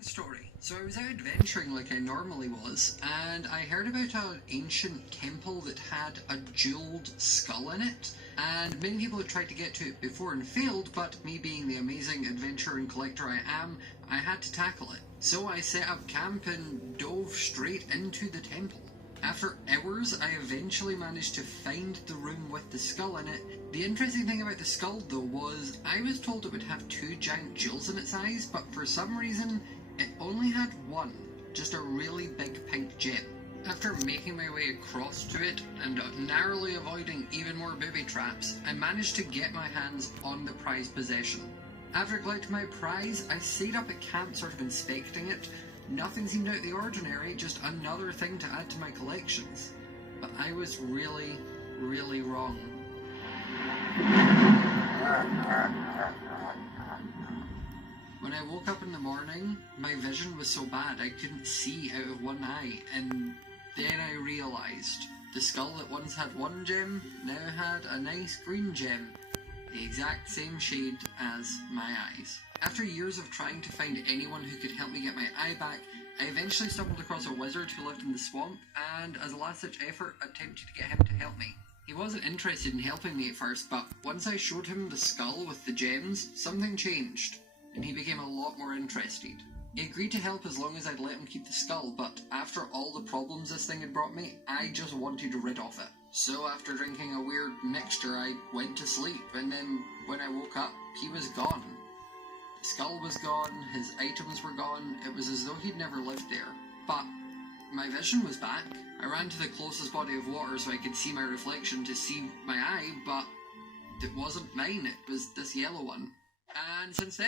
Story. So I was out adventuring like I normally was, and I heard about an ancient temple that had a jeweled skull in it, and many people had tried to get to it before and failed, but me being the amazing adventurer and collector I am, I had to tackle it. So I set up camp and dove straight into the temple. After hours, I eventually managed to find the room with the skull in it. The interesting thing about the skull, though, was I was told it would have two giant jewels in its eyes, but for some reason, it only had one, just a really big pink gem. After making my way across to it and narrowly avoiding even more booby traps, I managed to get my hands on the prized possession. After collecting my prize, I stayed up at camp sort of inspecting it. Nothing seemed out of the ordinary, just another thing to add to my collections. But I was really, really wrong. When I woke up in the morning, my vision was so bad I couldn't see out of one eye, and then I realised the skull that once had one gem now had a nice green gem, the exact same shade as my eyes. After years of trying to find anyone who could help me get my eye back, I eventually stumbled across a wizard who lived in the swamp, and as a last-ditch effort, attempted to get him to help me. He wasn't interested in helping me at first, but once I showed him the skull with the gems, something changed, and he became a lot more interested. He agreed to help as long as I'd let him keep the skull, but after all the problems this thing had brought me, I just wanted rid of it. So after drinking a weird mixture, I went to sleep, and then when I woke up, he was gone. The skull was gone, his items were gone, it was as though he'd never lived there. But my vision was back. I ran to the closest body of water so I could see my reflection to see my eye, but it wasn't mine, it was this yellow one. And since then,